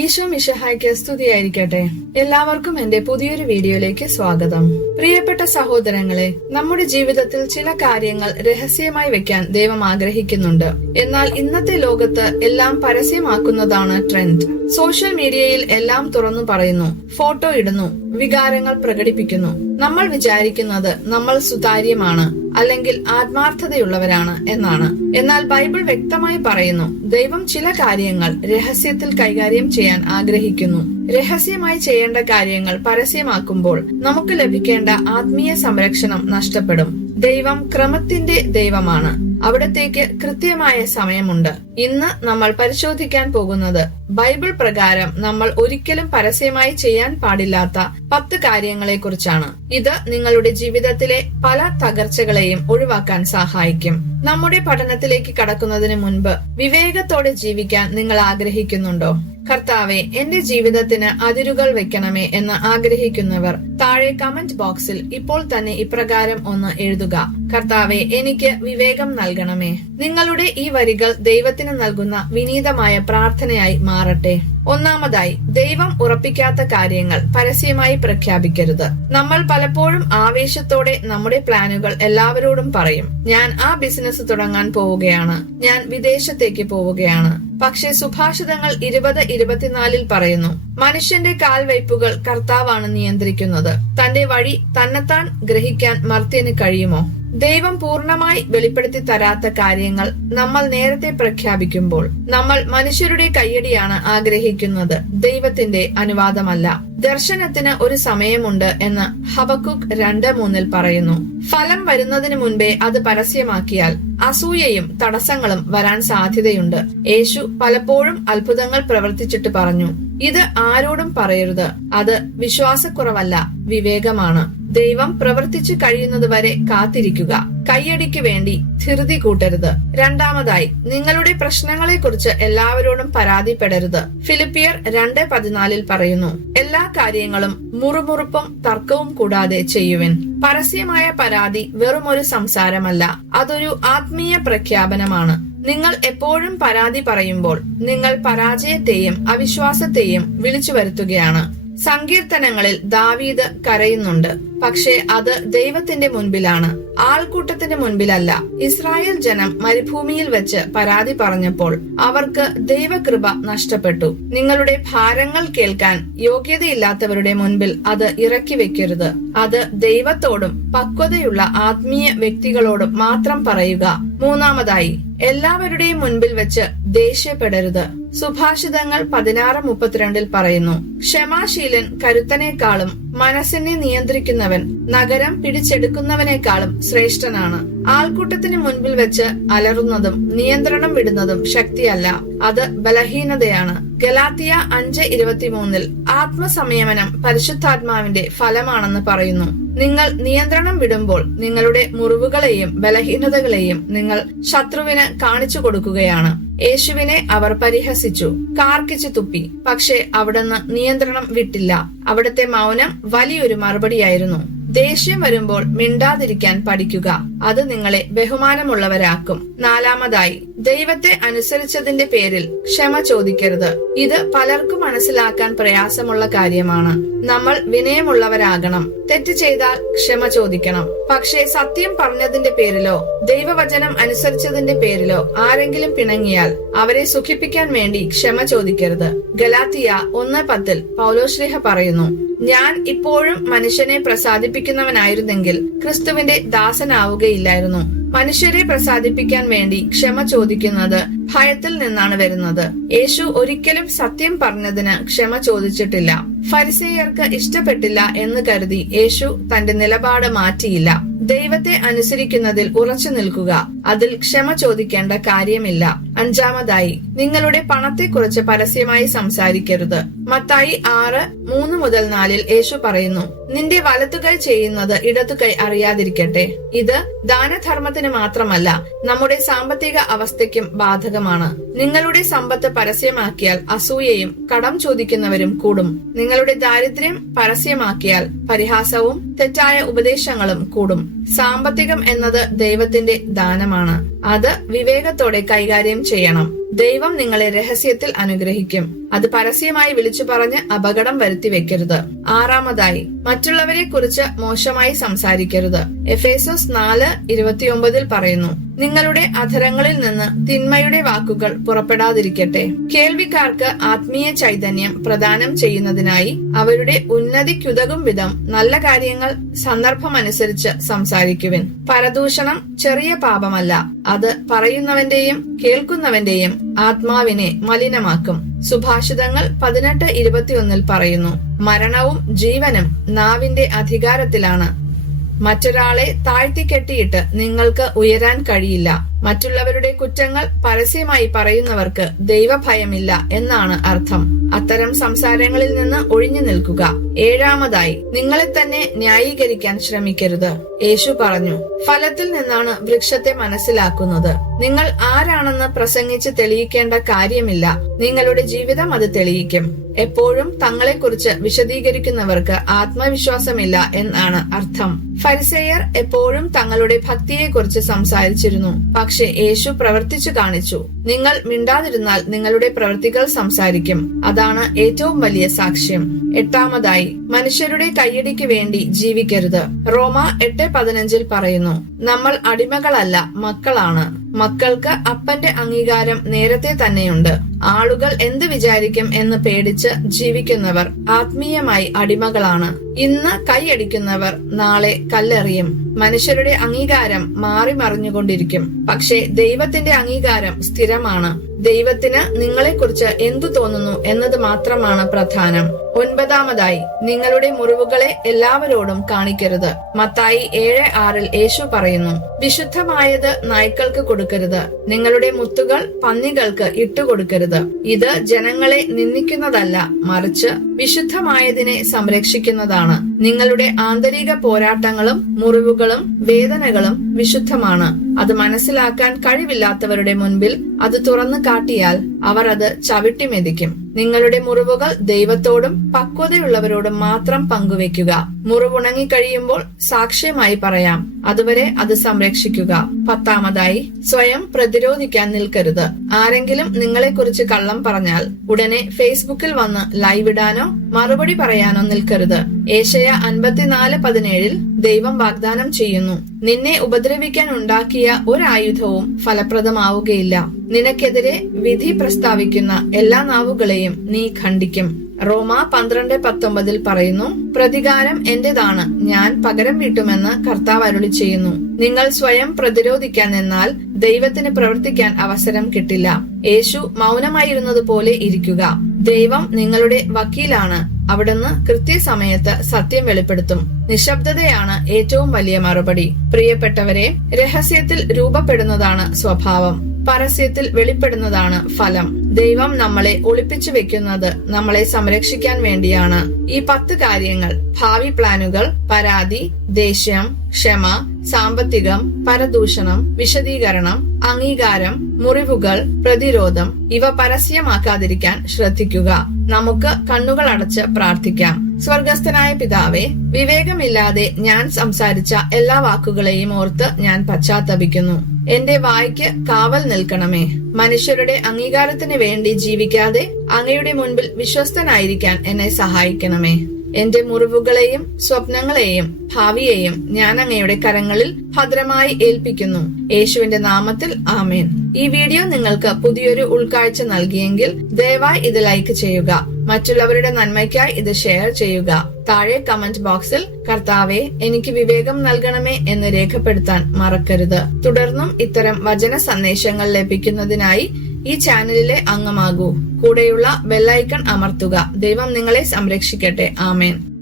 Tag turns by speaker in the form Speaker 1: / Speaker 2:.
Speaker 1: ഈശോ മിഷഹായ്ക്ക് സ്തുതിയായിരിക്കട്ടെ. എല്ലാവർക്കും എന്റെ പുതിയൊരു വീഡിയോയിലേക്ക് സ്വാഗതം. പ്രിയപ്പെട്ട സഹോദരങ്ങളെ നമ്മുടെ ജീവിതത്തിൽ ചില കാര്യങ്ങൾ രഹസ്യമായി വെക്കാൻ ദൈവം ആഗ്രഹിക്കുന്നുണ്ട്. എന്നാൽ ഇന്നത്തെ ലോകത്ത് എല്ലാം പരസ്യമാക്കുന്നതാണ് ട്രെൻഡ്. സോഷ്യൽ മീഡിയയിൽ എല്ലാം തുറന്നു പറയുന്നു ഫോട്ടോ ഇടുന്നു വികാരങ്ങൾ പ്രകടിപ്പിക്കുന്നു. നമ്മൾ വിചാരിക്കുന്നത് നമ്മൾ സുതാര്യമാണ്. അല്ലെങ്കിൽ ആത്മാർത്ഥതയുള്ളവരാണ് എന്നാണ്. എന്നാൽ ബൈബിൾ വ്യക്തമായി പറയുന്നു ദൈവം ചില കാര്യങ്ങൾ രഹസ്യത്തിൽ കൈകാര്യം ചെയ്യാൻ ആഗ്രഹിക്കുന്നു. രഹസ്യമായി ചെയ്യേണ്ട കാര്യങ്ങൾ പരസ്യമാക്കുമ്പോൾ നമുക്ക് ലഭിക്കേണ്ട ആത്മീയ സംരക്ഷണം നഷ്ടപ്പെടും. ദൈവം ക്രമത്തിന്റെ ദൈവമാണ്. അവിടത്തേക്ക് കൃത്യമായ സമയമുണ്ട്. ഇന്ന് നമ്മൾ പരിശോധിക്കാൻ പോകുന്നത് ബൈബിൾ പ്രകാരം നമ്മൾ ഒരിക്കലും പരസ്യമായി ചെയ്യാൻ പാടില്ലാത്ത പത്ത് കാര്യങ്ങളെക്കുറിച്ചാണ്. ഇത് നിങ്ങളുടെ ജീവിതത്തിലെ പല തകർച്ചകളെയും ഒഴിവാക്കാൻ സഹായിക്കും. നമ്മുടെ പഠനത്തിലേക്ക് കടക്കുന്നതിന് മുൻപ് വിവേകത്തോടെ ജീവിക്കാൻ നിങ്ങൾ ആഗ്രഹിക്കുന്നുണ്ടോ? കർത്താവെ എന്റെ ജീവിതത്തിന് അതിരുകൾ വെക്കണമേ എന്ന് ആഗ്രഹിക്കുന്നവർ താഴെ കമന്റ് ബോക്സിൽ ഇപ്പോൾ തന്നെ ഇപ്രകാരം ഒന്ന് എഴുതുക. കർത്താവെ എനിക്ക് വിവേകം നൽകണമേ. നിങ്ങളുടെ ഈ വരികൾ ദൈവത്തിന് നൽകുന്ന വിനീതമായ പ്രാർത്ഥനയായി മാറട്ടെ. ഒന്നാമതായി ദൈവം ഉറപ്പിക്കാത്ത കാര്യങ്ങൾ പരസ്യമായി പ്രഖ്യാപിക്കരുത്. നമ്മൾ പലപ്പോഴും ആവേശത്തോടെ നമ്മുടെ പ്ലാനുകൾ എല്ലാവരോടും പറയും. ഞാൻ ആ ബിസിനസ് തുടങ്ങാൻ പോവുകയാണ്. ഞാൻ വിദേശത്തേക്ക് പോവുകയാണ്. പക്ഷേ സുഭാഷിതങ്ങൾ ഇരുപത് ഇരുപത്തിനാലിൽ പറയുന്നു മനുഷ്യന്റെ കാൽവയ്പുകൾ കർത്താവാണ് നിയന്ത്രിക്കുന്നത്. തന്റെ വഴി തന്നെത്താൻ ഗ്രഹിക്കാൻ മർത്യന് കഴിയുമോ? ദൈവം പൂർണമായി വെളിപ്പെടുത്തി തരാത്ത കാര്യങ്ങൾ നമ്മൾ നേരത്തെ പ്രഖ്യാപിക്കുമ്പോൾ നമ്മൾ മനുഷ്യരുടെ കയ്യടിയാണ് ആഗ്രഹിക്കുന്നത്. ദൈവത്തിന്റെ അനുവാദമല്ല. ദർശനത്തിന് ഒരു സമയമുണ്ട് എന്ന് ഹബക്കുക്ക് രണ്ട് മൂന്നിൽ പറയുന്നു. ഫലം വരുന്നതിന് മുൻപേ അത് പരസ്യമാക്കിയാൽ അസൂയയും തടസ്സങ്ങളും വരാൻ സാധ്യതയുണ്ട്. യേശു പലപ്പോഴും അത്ഭുതങ്ങൾ പ്രവർത്തിച്ചിട്ട് പറഞ്ഞു ഇത് ആരോടും പറയരുത്. അത് വിശ്വാസക്കുറവല്ല വിവേകമാണ്. ദൈവം പ്രവർത്തിച്ചു കഴിയുന്നതുവരെ കാത്തിരിക്കുക. കയ്യടിക്ക് വേണ്ടി ധൃതി കൂട്ടരുത്. രണ്ടാമതായി നിങ്ങളുടെ പ്രശ്നങ്ങളെക്കുറിച്ച് എല്ലാവരോടും പരാതിപ്പെടരുത്. ഫിലിപ്പിയർ രണ്ട് പതിനാലിൽ പറയുന്നു എല്ലാ കാര്യങ്ങളും മുറുമുറുപ്പും തർക്കവും കൂടാതെ ചെയ്യുവിൻ. പരസ്യമായ പരാതി വെറുമൊരു സംസാരമല്ല അതൊരു ആത്മീയ പ്രഖ്യാപനമാണ്. നിങ്ങൾ എപ്പോഴും പരാതി പറയുമ്പോൾ നിങ്ങൾ പരാജയത്തെയും അവിശ്വാസത്തെയും വിളിച്ചു വരുത്തുകയാണ് സങ്കീർത്തനങ്ങളിൽ ദാവീദ് കരയുന്നുണ്ട്. പക്ഷേ അത് ദൈവത്തിന്റെ മുൻപിലാണ്. ആൾക്കൂട്ടത്തിന്റെ മുൻപിലല്ല. ഇസ്രായേൽ ജനം മരുഭൂമിയിൽ വെച്ച് പരാതി പറഞ്ഞപ്പോൾ അവർക്ക് ദൈവകൃപ നഷ്ടപ്പെട്ടു. നിങ്ങളുടെ ഭാരങ്ങൾ കേൾക്കാൻ യോഗ്യതയില്ലാത്തവരുടെ മുൻപിൽ അത് ഇറക്കി വെക്കരുത്. അത് ദൈവത്തോടും പക്വതയുള്ള ആത്മീയ വ്യക്തികളോടും മാത്രം പറയുക. മൂന്നാമതായി എല്ലാവരുടെയും മുൻപിൽ വെച്ച് ദേഷ്യപ്പെടരുത്. സുഭാഷിതങ്ങൾ പതിനാറ് മുപ്പത്തിരണ്ടിൽ പറയുന്നു ക്ഷമാശീലൻ കരുത്തനേക്കാളും മനസ്സിനെ നിയന്ത്രിക്കുന്നവൻ നഗരം പിടിച്ചെടുക്കുന്നവനേക്കാളും ശ്രേഷ്ഠനാണ്. ആൾക്കൂട്ടത്തിന് മുൻപിൽ വെച്ച് അലറുന്നതും നിയന്ത്രണം വിടുന്നതും ശക്തിയല്ല അത് ബലഹീനതയാണ്. ഗലാത്തിയ അഞ്ച് ഇരുപത്തിമൂന്നിൽ ആത്മസംയമനം പരിശുദ്ധാത്മാവിന്റെ ഫലമാണെന്ന് പറയുന്നു നിങ്ങൾ നിയന്ത്രണം വിടുമ്പോൾ നിങ്ങളുടെ മുറിവുകളെയും ബലഹീനതകളെയും നിങ്ങൾ ശത്രുവിന് കാണിച്ചു കൊടുക്കുകയാണ്. യേശുവിനെ അവർ പരിഹസിച്ചു കാർക്കിച്ചു തുപ്പി. പക്ഷേ അവിടുന്ന് നിയന്ത്രണം വിട്ടില്ല. അവിടുത്തെ മൗനം വലിയൊരു മറുപടിയായിരുന്നു. ദേഷ്യം വരുമ്പോൾ മിണ്ടാതിരിക്കാൻ പഠിക്കുക. അത് നിങ്ങളെ ബഹുമാനമുള്ളവരാക്കും. നാലാമതായി ദൈവത്തെ അനുസരിച്ചതിന്റെ പേരിൽ ക്ഷമ ചോദിക്കരുത്. ഇത് പലർക്കും മനസ്സിലാക്കാൻ പ്രയാസമുള്ള കാര്യമാണ്. നമ്മൾ വിനയമുള്ളവരാകണം. തെറ്റ് ചെയ്താൽ ക്ഷമ ചോദിക്കണം. പക്ഷേ സത്യം പറഞ്ഞതിന്റെ പേരിലോ ദൈവവചനം അനുസരിച്ചതിന്റെ പേരിലോ ആരെങ്കിലും പിണങ്ങിയാൽ അവരെ സുഖിപ്പിക്കാൻ വേണ്ടി ക്ഷമ ചോദിക്കരുത്. ഗലാത്തിയ ഒന്ന് പത്തിൽ പൗലോശ്രീഹ പറയുന്നു ഞാൻ ഇപ്പോഴും മനുഷ്യനെ പ്രസാദിപ്പിക്കുന്നവനായിരുന്നെങ്കിൽ ക്രിസ്തുവിന്റെ ദാസനാവുകയില്ലായിരുന്നു. മനുഷ്യരെ പ്രസാദിപ്പിക്കാൻ വേണ്ടി ക്ഷമ ചോദിക്കുന്നത് ഭയത്തിൽ നിന്നാണ് വരുന്നത്. യേശു ഒരിക്കലും സത്യം പറഞ്ഞതിന് ക്ഷമ ചോദിച്ചിട്ടില്ല. ഫരിസേയർക്ക് ഇഷ്ടപ്പെട്ടില്ല എന്ന് കരുതി യേശു തന്റെ നിലപാട് മാറ്റിയില്ല. ദൈവത്തെ അനുസരിക്കുന്നതിൽ ഉറച്ചു നിൽക്കുക. അതിൽ ക്ഷമ ചോദിക്കേണ്ട കാര്യമില്ല. അഞ്ചാമതായി നിങ്ങളുടെ പണത്തെക്കുറിച്ച് പരസ്യമായി സംസാരിക്കരുത്. മത്തായി ആറ് മൂന്ന് മുതൽ നാലിൽ യേശു പറയുന്നു നിന്റെ വലത്തുകൈ ചെയ്യുന്നത് ഇടതുകൈ അറിയാതിരിക്കട്ടെ. ഇത് ദാനധർമ്മത്തിന് മാത്രമല്ല നമ്മുടെ സാമ്പത്തിക അവസ്ഥയ്ക്കും ബാധകമാണ്. നിങ്ങളുടെ സമ്പത്ത് പരസ്യമാക്കിയാൽ അസൂയയും കടം ചോദിക്കുന്നവരും കൂടും. നിങ്ങളുടെ ദാരിദ്ര്യം പരസ്യമാക്കിയാൽ പരിഹാസവും തെറ്റായ ഉപദേശങ്ങളും കൂടും. സാമ്പത്തികം എന്നത് ദൈവത്തിന്റെ ദാനമാണ്. അത് വിവേകത്തോടെ കൈകാര്യം ചെയ്യണം. ദൈവം നിങ്ങളെ രഹസ്യത്തിൽ അനുഗ്രഹിക്കും. അത് പരസ്യമായി വിളിച്ചു പറഞ്ഞ് അപകടം വരുത്തി വെക്കരുത്. ആറാമതായി മറ്റുള്ളവരെ കുറിച്ച് മോശമായി സംസാരിക്കരുത്. എഫേസോസ് നാല് ഇരുപത്തിയൊമ്പതിൽ പറയുന്നു നിങ്ങളുടെ അധരങ്ങളിൽ നിന്ന് തിന്മയുടെ വാക്കുകൾ പുറപ്പെടാതിരിക്കട്ടെ. കേൾവിക്കാർക്ക് ആത്മീയ ചൈതന്യം പ്രദാനം ചെയ്യുന്നതിനായി അവരുടെ ഉന്നതിക്കുതകും വിധം നല്ല കാര്യങ്ങൾ സന്ദർഭമനുസരിച്ച് സംസാരിക്കുവിൻ. പരദൂഷണം ചെറിയ പാപമല്ല. അത് പറയുന്നവന്റെയും കേൾക്കുന്നവന്റെയും ആത്മാവിനെ മലിനമാക്കും. സുഭാഷിതങ്ങൾ പതിനെട്ട് ഇരുപത്തിയൊന്നിൽ പറയുന്നു മരണവും ജീവനും നാവിന്റെ അധികാരത്തിലാണ്. മറ്റൊരാളെ താഴ്ത്തിക്കെട്ടിയിട്ട് നിങ്ങൾക്ക് ഉയരാൻ കഴിയില്ല. മറ്റുള്ളവരുടെ കുറ്റങ്ങൾ പരസ്യമായി പറയുന്നവർക്ക് ദൈവഭയമില്ല എന്നാണ് അർത്ഥം. അത്തരം സംസാരങ്ങളിൽ നിന്ന് ഒഴിഞ്ഞു നിൽക്കുക. ഏഴാമതായി നിങ്ങളെ തന്നെ ന്യായീകരിക്കാൻ ശ്രമിക്കരുത്. യേശു പറഞ്ഞു ഫലത്തിൽ നിന്നാണ് വൃക്ഷത്തെ മനസ്സിലാക്കുന്നത്. നിങ്ങൾ ആരാണെന്ന് പ്രസംഗിച്ച് തെളിയിക്കേണ്ട കാര്യമില്ല. നിങ്ങളുടെ ജീവിതം അത് തെളിയിക്കും. എപ്പോഴും തങ്ങളെക്കുറിച്ച് വിശദീകരിക്കുന്നവർക്ക് ആത്മവിശ്വാസമില്ല എന്നാണ് അർത്ഥം. ഫരിസേയർ എപ്പോഴും തങ്ങളുടെ ഭക്തിയെക്കുറിച്ച് സംസാരിച്ചിരുന്നു. പക്ഷെ യേശു പ്രവർത്തിച്ചു കാണിച്ചു നിങ്ങൾ മിണ്ടാതിരുന്നാൽ നിങ്ങളുടെ പ്രവൃത്തികൾ സംസാരിക്കും. അതാണ് ഏറ്റവും വലിയ സാക്ഷ്യം. എട്ടാമതായി മനുഷ്യരുടെ കയ്യടിക്ക് വേണ്ടി ജീവിക്കരുത്. റോമ എട്ട് പതിനഞ്ചിൽ പറയുന്നു നമ്മൾ അടിമകളല്ല മക്കളാണ്. മക്കൾക്ക് അപ്പന്റെ അംഗീകാരം നേരത്തെ തന്നെയുണ്ട്. ആളുകൾ എന്ത് വിചാരിക്കും എന്ന് പേടിച്ച് ജീവിക്കുന്നവർ ആത്മീയമായി അടിമകളാണ്. ഇന്ന് കൈയടിക്കുന്നവർ നാളെ കല്ലെറിയും. മനുഷ്യരുടെ അംഗീകാരം മാറി മറിഞ്ഞുകൊണ്ടിരിക്കും പക്ഷേ ദൈവത്തിന്റെ അംഗീകാരം സ്ഥിരമാണ് ദൈവത്തിന് നിങ്ങളെക്കുറിച്ച് എന്തു തോന്നുന്നു എന്നത് മാത്രമാണ് പ്രധാനം. ഒൻപതാമതായി നിങ്ങളുടെ മുറിവുകളെ എല്ലാവരോടും കാണിക്കരുത്. മത്തായി ഏഴ് ആറിൽ യേശു പറയുന്നു വിശുദ്ധമായത് നായ്ക്കൾക്ക് കൊടുക്കരുത് നിങ്ങളുടെ മുത്തുകൾ പന്നികൾക്ക് ഇട്ടുകൊടുക്കരുത്. ഇത് ജനങ്ങളെ നിന്ദിക്കുന്നതല്ല മറിച്ച് വിശുദ്ധമായതിനെ സംരക്ഷിക്കുന്നതാണ്. നിങ്ങളുടെ ആന്തരിക പോരാട്ടങ്ങളും മുറിവുകളും വേദനകളും വിശുദ്ധമാണ്. അത് മനസ്സിലാക്കാൻ കഴിവില്ലാത്തവരുടെ മുൻപിൽ അത് തുറന്നു കാട്ടിയാൽ അവർ അത് ചവിട്ടിമെതിക്കും. നിങ്ങളുടെ മുറിവുകൾ ദൈവത്തോടും പക്വതയുള്ളവരോടും മാത്രം പങ്കുവെക്കുക മുറിവുണങ്ങി കഴിയുമ്പോൾ സാക്ഷ്യമായി പറയാം. അതുവരെ അത് സംരക്ഷിക്കുക. പത്താമതായി സ്വയം പ്രതിരോധിക്കാൻ നിൽക്കരുത്. ആരെങ്കിലും നിങ്ങളെക്കുറിച്ച് കള്ളം പറഞ്ഞാൽ ഉടനെ ഫേസ്ബുക്കിൽ വന്ന് ലൈവ് ഇടാനോ മറുപടി പറയാനോ നിൽക്കരുത്. ഏഷ്യ അൻപത്തിനാല് പതിനേഴിൽ ദൈവം വാഗ്ദാനം ചെയ്യുന്നു. നിന്നെ ഉപദ്രവിക്കാൻ ഉണ്ടാക്കിയ ഒരായുധവും ഫലപ്രദമാവുകയില്ല. നിനക്കെതിരെ വിധി പ്രസ്താവിക്കുന്ന എല്ലാ നാവുകളെയും നീ ഖണ്ഡിക്കും. റോമ പന്ത്രണ്ട് പത്തൊമ്പതിൽ പറയുന്നു പ്രതികാരം എന്റേതാണ്. ഞാൻ പകരം വീട്ടുമെന്ന് കർത്താവ് അരുളി ചെയ്യുന്നു. നിങ്ങൾ സ്വയം പ്രതിരോധിക്കാൻ എന്നാൽ ദൈവത്തിന് പ്രവർത്തിക്കാൻ അവസരം കിട്ടില്ല. യേശു മൗനമായിരുന്നതുപോലെ ഇരിക്കുക. ദൈവം നിങ്ങളുടെ വക്കീലാണ്. അവിടുന്ന് കൃത്യസമയത്ത് സത്യം വെളിപ്പെടുത്തും. നിശബ്ദതയാണ് ഏറ്റവും വലിയ മറുപടി. പ്രിയപ്പെട്ടവരെ രഹസ്യത്തിൽ രൂപപ്പെടുന്നതാണ് സ്വഭാവം. പരസ്യത്തിൽ വെളിപ്പെടുന്നതാണ് ഫലം. ദൈവം നമ്മളെ ഒളിപ്പിച്ചു വെക്കുന്നത് നമ്മളെ സംരക്ഷിക്കാൻ വേണ്ടിയാണ്. ഈ പത്ത് കാര്യങ്ങൾ ഭാവി പ്ലാനുകൾ പരാതി ദേഷ്യം ക്ഷമ സാമ്പത്തികം പരദൂഷണം വിശദീകരണം അംഗീകാരം മുറിവുകൾ പ്രതിരോധം ഇവ പരസ്യമാക്കാതിരിക്കാൻ ശ്രദ്ധിക്കുക. നമുക്ക് കണ്ണുകൾ അടച്ച് പ്രാർത്ഥിക്കാം. സ്വർഗസ്ഥനായ പിതാവെ വിവേകമില്ലാതെ ഞാൻ സംസാരിച്ച എല്ലാ വാക്കുകളെയും ഓർത്ത് ഞാൻ പശ്ചാത്തപിക്കുന്നു. എന്റെ വായ്ക്ക് കാവൽ നിൽക്കണമേ. മനുഷ്യരുടെ അംഗീകാരത്തിന് വേണ്ടി ജീവിക്കാതെ അങ്ങയുടെ മുൻപിൽ വിശ്വസ്തനായിരിക്കാൻ എന്നെ സഹായിക്കണമേ. എന്റെ മുറിവുകളെയും സ്വപ്നങ്ങളെയും ഭാവിയെയും ഞാൻ അങ്ങയുടെ കരങ്ങളിൽ ഭദ്രമായി ഏൽപ്പിക്കുന്നു. യേശുവിന്റെ നാമത്തിൽ ആമേൻ. ഈ വീഡിയോ നിങ്ങൾക്ക് പുതിയൊരു ഉൾക്കാഴ്ച നൽകിയെങ്കിൽ ദയവായി ഇത് ലൈക്ക് ചെയ്യുക. മറ്റുള്ളവരുടെ നന്മയ്ക്കായി ഇത് ഷെയർ ചെയ്യുക. താഴെ കമന്റ് ബോക്സിൽ കർത്താവെ എനിക്ക് വിവേകം നൽകണമേ എന്ന് രേഖപ്പെടുത്താൻ മറക്കരുത്. തുടർന്നും ഇത്തരം വചന സന്ദേശങ്ങൾ ലഭിക്കുന്നതിനായി ഈ ചാനലിലെ അംഗമാകൂ. കൂടെയുള്ള ബെല്ലൈക്കൺ അമർത്തുക. ദൈവം നിങ്ങളെ സംരക്ഷിക്കട്ടെ. ആമേൻ.